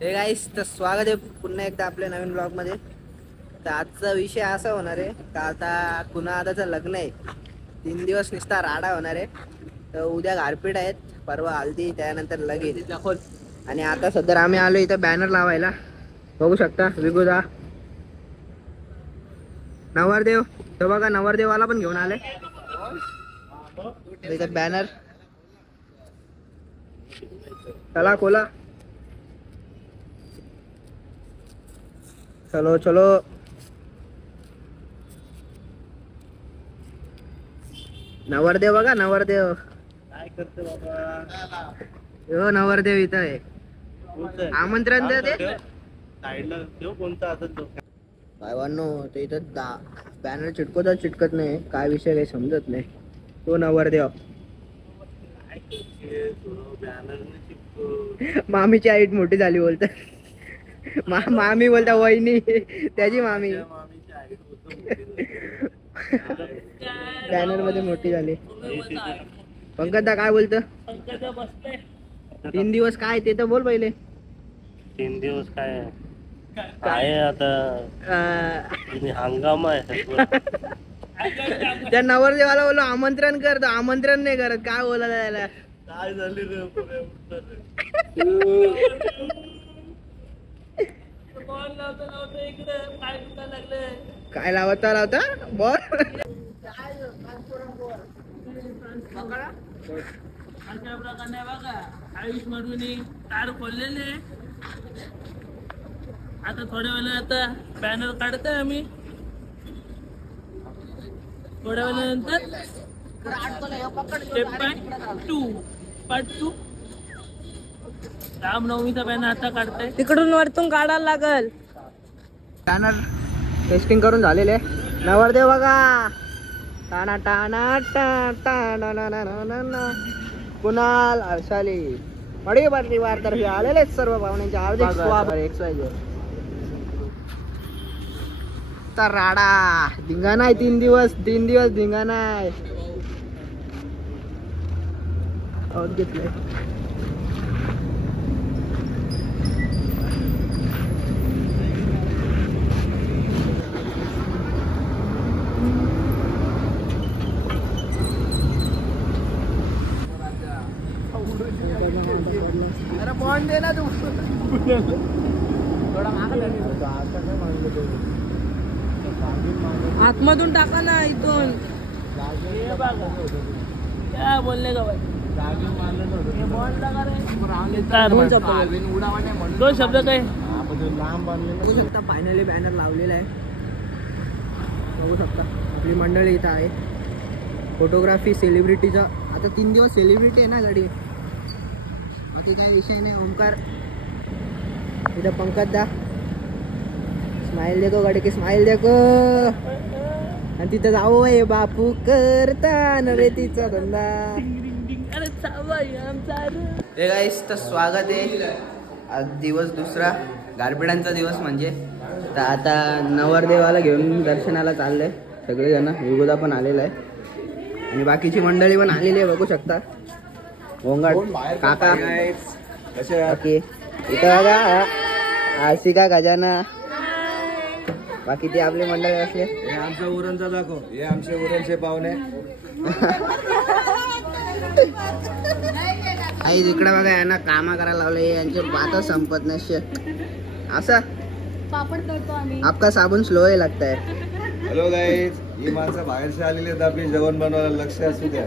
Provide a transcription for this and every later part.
Hey guys, तर स्वागत आहे पुन्हा एकदा आपल्या नवीन ब्लॉग मध्ये. तर आजचा विषय असा होणार आहे का आता कुणादाचं लग्न आहे. 3 दिवस नुसता राडा होणार आहे. तर उद्या गारपीट आहेत, परवा हल्दी, त्यानंतर लगेच. आणि आता सध्या आम्ही आलो इथं बॅनर लावायला. बघू शकता विगुदा नवरदेव. तो बघा नवरदेवाला पण घेऊन आले इथं बॅनर. चला कोला, चलो चलो. नवरदेव बघा, नवरदेव काय करते बाबा. हो नवरदेव इथं आहे. आमंत्रण द्या ते साईडला देऊ कोणता असेल तो. भावांनो, ते इथं बॅनर चिटकत नाही. काय विषय काही समजत नाही. तो नवरदेव मामीची हाईट मोठी झाली बोलतात. मामी बोलता वहिनी, त्याची मामी बॅनर मध्ये मोठी झाली. पंकजदा काय बोलत? 3 दिवस काय ते तर बोल पहिले. 3 दिवस काय काय आता हंगामा आहे. त्या नवरदेवाला बोललो आमंत्रण कर, तो आमंत्रण नाही करत. काय बोलायला त्याला? काय झाले काय लावता लावता बोल. अशा प्रकारे बघा आयुष मधुनी तार खोललेले. आता थोड्या वेळा आता बॅनर काढतोय आम्ही. थोड्या वेळानंतर पार्ट 2 रामनवमीचा बॅनर आता काढताय. तिकडून वरतून काढायला लागल. बॅनर टेस्टिंग करून झालेले. नवरदेव बघा, टाणा टाणा टाणा. कुणाल, हर्षाली, मडी परिवार तर्फे आलेले सर्व पाहुण्यांचे हार्दिक स्वागत. तर राडा धिंगाणा आहे. 3 दिवस धिंगाणा आहे. घेतलंय अरे बॉन्ड दे ना तू. थोडा आतमधून टाका ना इथून. काय बोलले का बाई? दोन शब्द काय बघू शकता. फायनली बॅनर लावलेला आहे. बघू शकता आपली मंडळी इथं आहे. फोटोग्राफी सेलिब्रिटीचा आता 3 दिवस सेलिब्रिटी आहे ना गाडी. बाकी काही विषय नाही. ओमकार इथं, पंकजदा स्माइल देखो, गाडी की स्माइल देखो. आणि तिथं जाऊ आहे बापू करता नरेतीचा धंदा. अरे हे गाईस, तर स्वागत आहे. आज दिवस दुसरा, गारपिटांचा दिवस म्हणजे. तर आता नवरदेवाला घेऊन दर्शनाला चाललंय सगळेजण. विगुदा पण आलेला आहे आणि बाकीची मंडळी पण आलेली आहे. बघू शकता गोंगाट काका बाकी इथं बघा. आशिका, गजाना, बाकी ते आपले मंडळी असले. हे आमच्या उरणचा दाखव. हे आमचे उरणचे पाहुणे. आई इकडे बघा, यांना कामा करायला लावले. यांचे बात संपत नसे. असं पापड करतो आम्ही. आपका साबुन स्लो आहे लगता है. हॅलो गाईज, ही माणसं बाहेरचे आलेली आहेत. आपली जेवण बनवायला लक्ष असू द्या.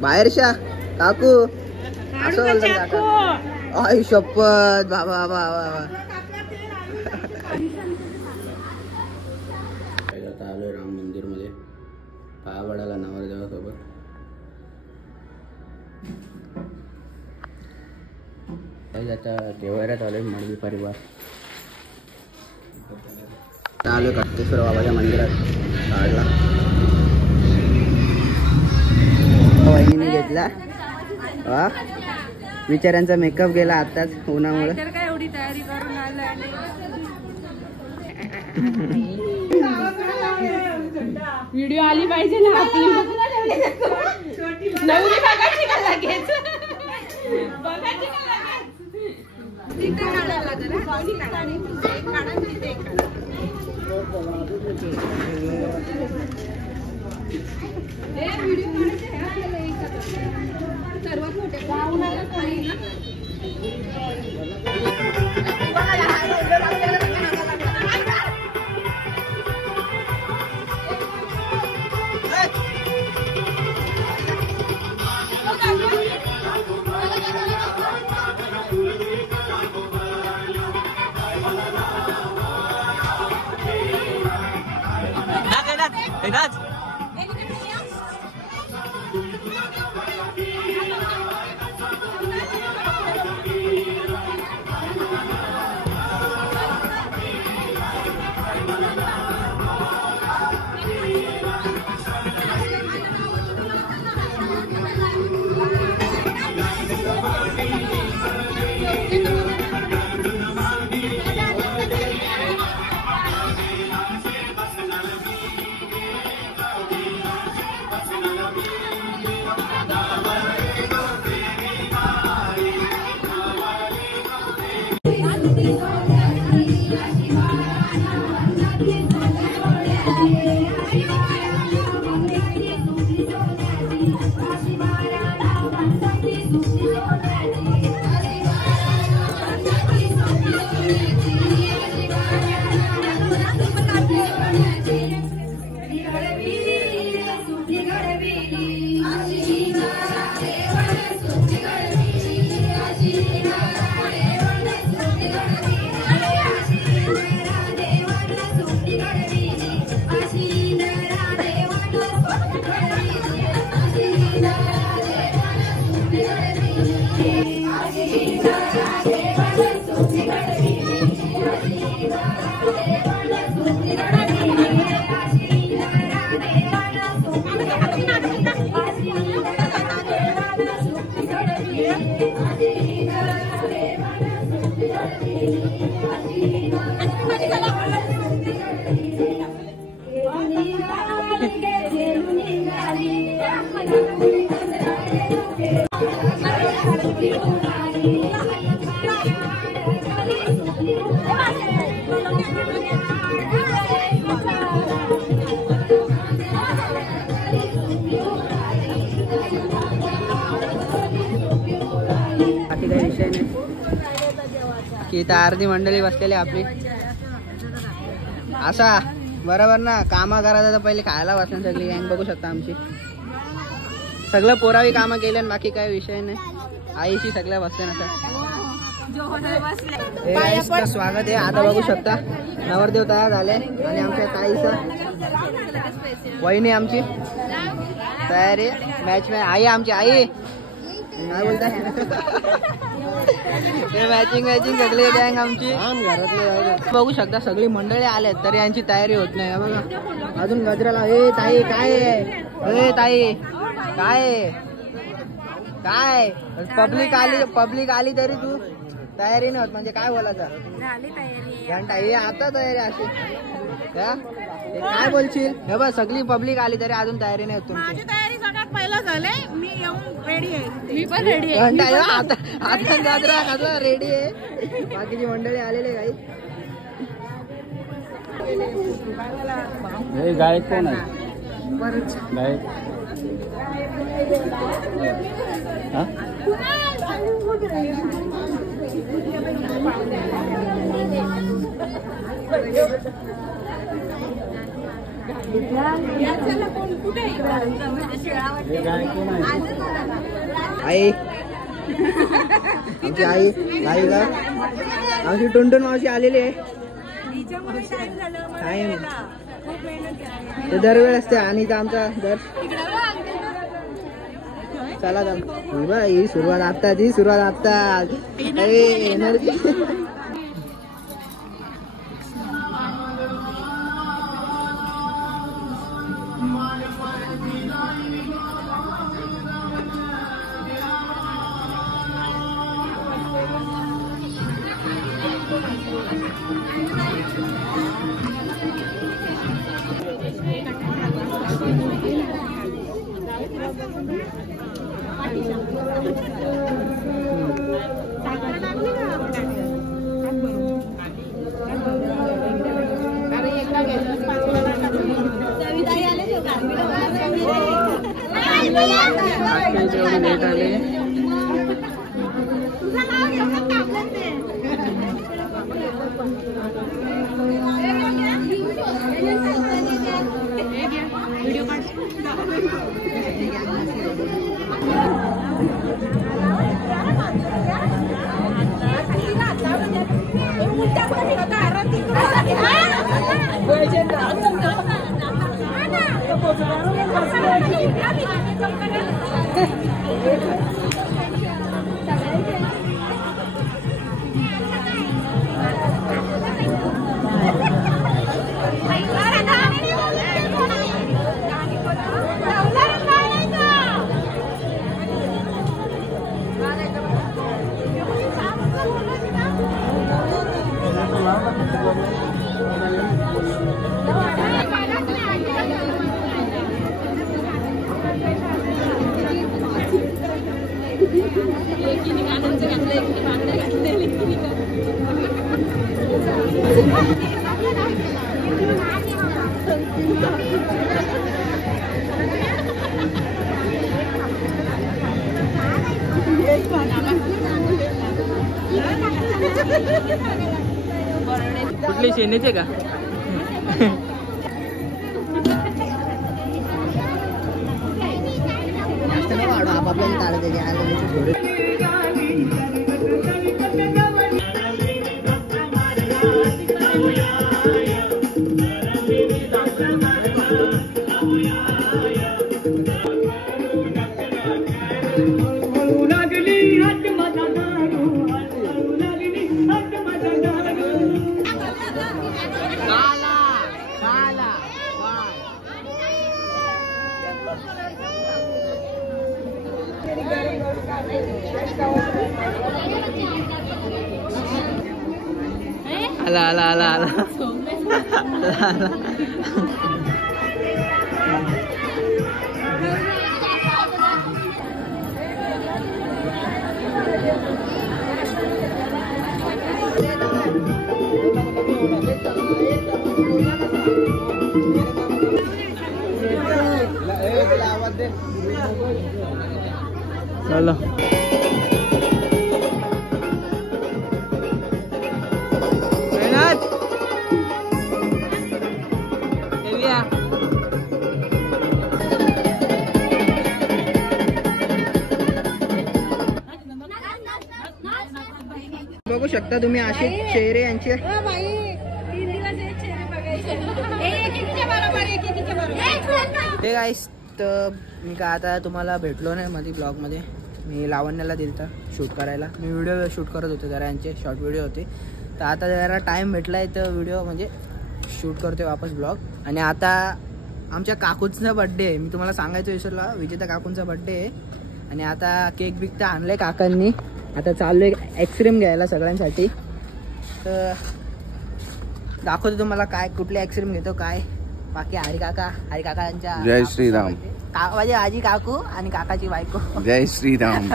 बाहेरच्या काकू असं बोलतात काका. आई शपथ बाबा बाबा. आता आलोय राम मंदिर मध्ये पाया पडायला नवरदेवासोबत. आता देवाऱ्यात आलोय मडवी परिवार. आलोय कट्टेश्वर बाबाच्या मंदिरात. काढला वहिनीने घेतला. वा, विचारांचा मेकअप गेला आताच उन्हामुळे. तर काय एवढी तयारी करून आलाय. व्हिडिओ आली पाहिजे ना आपली. नवरी बघायची का लगेच? बघायची का लगेच? सर्वात मोठे बाकी काही विषय नाही की इथं अर्धी मंडळी बसलेली आपली असा बरोबर ना. कामं करायचं तर पहिले खायला बसणं. सगळी गँग बघू शकता आमची. सगळं पोरावी कामं केले आणि बाकी काही विषय नाही. आईशी सगळ्या बसले ना. स्वागत आहे. आता बघू शकता नवरदेव तयार झाले आणि आमच्या ताईचं वहिनी आमची तयारी मॅच आई आमची आई काय बोलताय मॅचिंग सगळी गँग आमची घरातले बघू शकता. सगळी मंडळी आलेत तरी यांची तयारी होत नाही बघा. अजून गजराला हे ताई काय हे ताई काय काय पब्लिक आली तरी तू तयारी नाही होत म्हणजे काय बोलायचं. घंटा हे आता तयारी अशी काय बोलशील. हे बघ सगळी पब्लिक आली तरी अजून तयारी नाही होत तुमची. पहिला झाले मी येऊन रेडी आहे. मी पण रेडी आहे. घंटा आता गजरा कसला रेडी आहे. बाकीची मंडळी आलेले काही गायक कोण आहे गायक आई आमची आई का आमची टुनटुन मावशी आलेली आहे. ते दरवेळ असते आणि आमचा दर चला ही सुरुवात आता एनर्जी नाही एवढे लेट आले. कुठले शेनेचे का? आला आला आला आला आला. चलो बघू शकता तुम्ही असे चेहरे यांचे. हे गाईस, तर मी का आता तुम्हाला भेटलो नाही मध्ये ब्लॉगमध्ये. मी लावण्याला दिलता शूट करायला. मी व्हिडिओ शूट करत होते जरा, यांचे शॉर्ट व्हिडिओ होते. तर आता जरा टाईम भेटला आहे तर व्हिडिओ म्हणजे शूट करते वापस ब्लॉग. आणि आता आमच्या काकूचा बड्डे आहे. मी तुम्हाला सांगायचं विसरला, विजेता काकूंचा बड्डे आहे. आणि आता केक बिक तर आणलं आहे काकांनी. आता चाललो आहे आईस्क्रीम घ्यायला सगळ्यांसाठी. तर दाखवतो तुम्हाला काय कुठले आईस्क्रीम घेतो काय. बाकी हरिकाकांच्या जय श्रीराम. माझे आजी काकू आणि काकाची बायको. जय श्रीराम.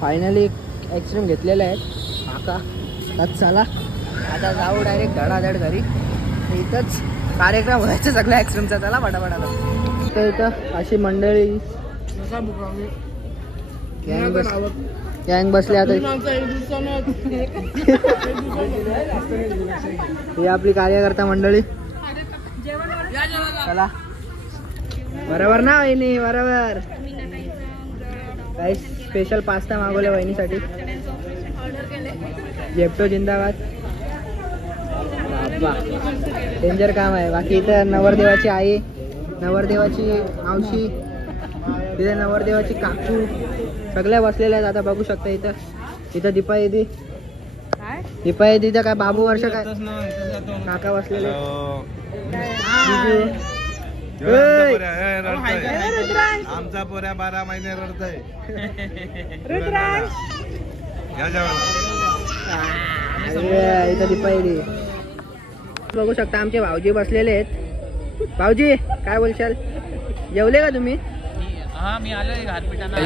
फायनली आईस्क्रीम घेतलेले आहेत काका. तर चला आता जाऊ डायरेक्ट धडाधड घरी. इथंच कार्यक्रम व्हायचा सगळ्या आईस्क्रीमचा. चला पटापटा. तर इथं अशी मंडळी गँग बसले. आता ही आपली कार्यकर्ता मंडळी. चला बरोबर ना वहिनी, बरोबर. काही स्पेशल पास्ता मागवले वहिनीसाठी. जेप्टो जिंदाबाद. डेंजर काम आहे. बाकी इथं नवरदेवाची आई, नवरदेवाची मावशी, तिथे नवरदेवाची काकू सगळ्या बसलेल्या आहेत. आता बघू शकता इथं दीपा दिदी, दीपा दिदीचा काय बाबू वर्ष काय काका बसलेले. आमचा पोऱ्या 12 महिने रडतय. इथं दीपा दिदी बघू शकता. आमचे भाऊजी बसलेले आहेत. भाऊजी काय बोलशाल, जेवले का तुम्ही? हा मी आलोय घाटपिटाना.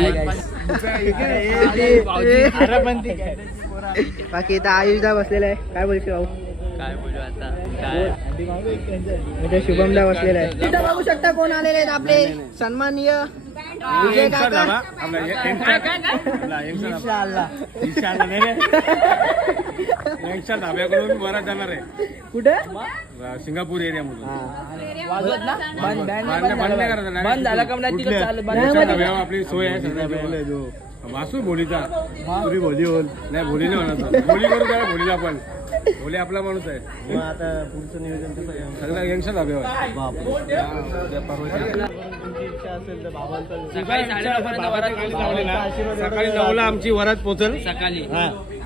बाकी इथं आयुषदा बसलेला आहे. काय बोलशील भाऊ? काय बोलू आता. इथे शुभमदा बसलेला आहे. इथं बघू शकता कोण आलेले आहेत आपले सन्माननीय विजय काका धाब्याकडून वरात जाणार आहे कुठे सिंगापूर एरियामधून वाजवत ना बंद झाला का आपली सोय आहे वासू भोलीचा पुरी भोली होल नाही भोली नाही होणार भोली करू द्या भोलीला पण भोली आपला माणूस आहे आता पुढचं नियोजन सगळं यंगस्टर धाब्यावर सकाळी 9ला आमची वरात पोहोचल सकाळी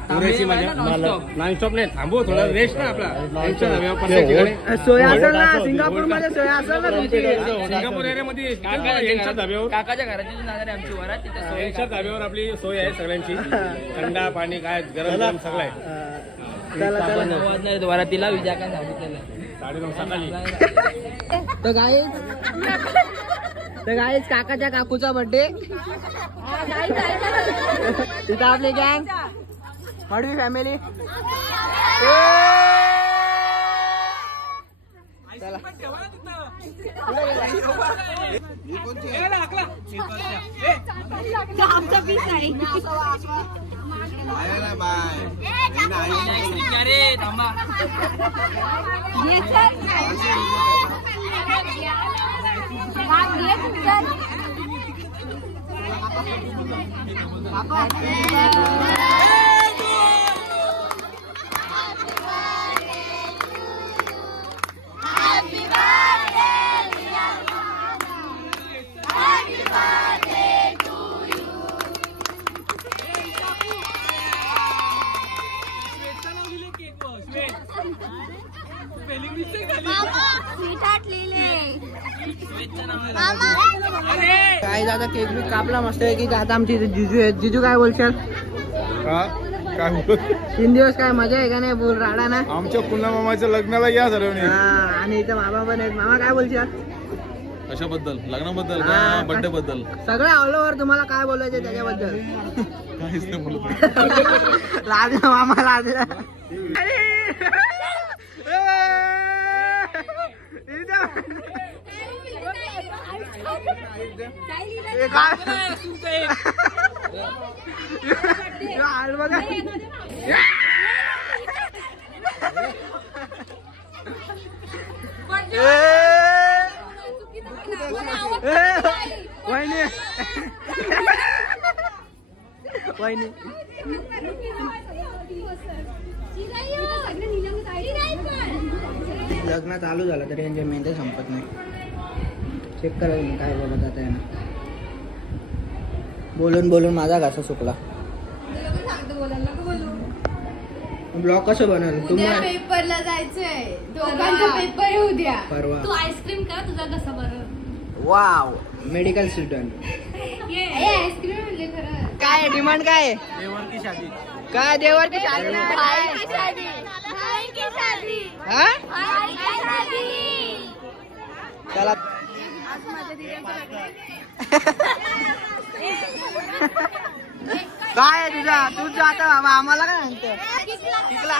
पुरेशी माझ्या नॉनस्टॉप नाही थांबू थोडा रेस्ट ना आपला सोय असेल ना सिंगापूर मध्ये सोय असेल ना तुमची सिंगापूर एरियामध्ये यंगस्टर धाब्यावर काकाच्या घराची जाणार आहे आमची वरात तिथे यंगस्टर धाब्यावर आपली सोय आहे सगळ्यांची थंडा पाणी काय गरम गरम सगळं आहे वरातीला विजयाकांत सांगितलेलं 9:30 सकाळी तर गाईज काकाच्या काकूचा बर्थडे तिथं आपली गँग मडवी फॅमिली चला आमचा पीस आहे अरे थांबा काय दादा केक बी कापला मस्त आहे की आता आमची जिजू आहेत जिजू काय बोलशाल काय 3 दिवस काय मजा आहे का नाही बोल राडा ना आमच्या पुन्हा मामाच्या लग्नाला या सर्वांनी आणि इथं मामा पण आहेत मामा काय बोलशाल कशाबद्दल लग्नाबद्दल बर्थडे बद्दल सगळं ऑल ओव्हर तुम्हाला काय बोलायचं त्याच्याबद्दल काहीच नाही बोलत लाजला मामा लाजला बघा वहिनी लग्न चालू झालं तरी एन्जॉयमेंट संपत नाही चेक करा तुम्ही काय बोलत आता ना बोलून बोलून माझा घासा सुकला ब्लॉग कसं बनवलं तुम्हाला पेपरला जायचंय दोघांचा पेपर येऊ द्या परवा तू आईस्क्रीम का तुझा कसा बरं वाव मेडिकल स्टुडंट आईस्क्रीम म्हणजे खरं काय डिमांड काय देवर की शादी काय देवर की शादी हा चला काय आहे तुझा तूच आता बाबा आम्हाला काय म्हणतो शिकला